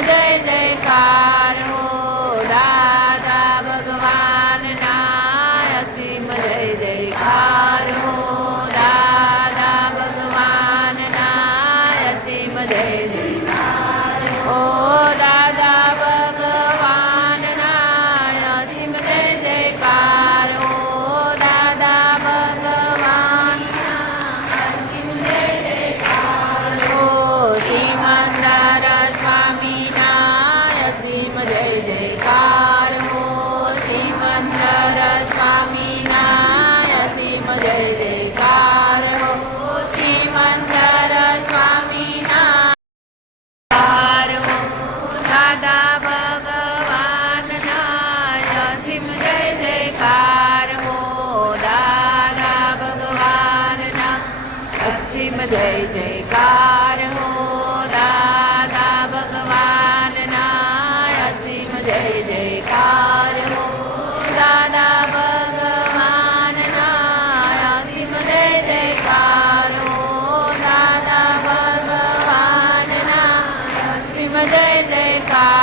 જય જયકાર હો દાદા ભગવાનના અસીમ જય જયકાર હો દાદા ભગવાનના અસીમ જય જયકાર હો દાદા ભગવાનના અસીમ જય જયકાર હો દાદા ભગવાનના અસીમ જય જયકાર હો સિમંદર સ્વામીના અસીમ જય જયકાર હો સિમંદર સ્વામીના અસીમ જય જયકાર હો સિમંદર સ્વામીના દાદા ભગવાનના અસીમ જય જયકાર હો દાદા ભગવાનના અસીમ જય જયકાર હો દાદા ભગવાનના અસીમ જય જયકાર હો દાદા ભગવાનના અસીમ જય જયકાર હો દાદા ભગવાનના અસીમ જય જયકાર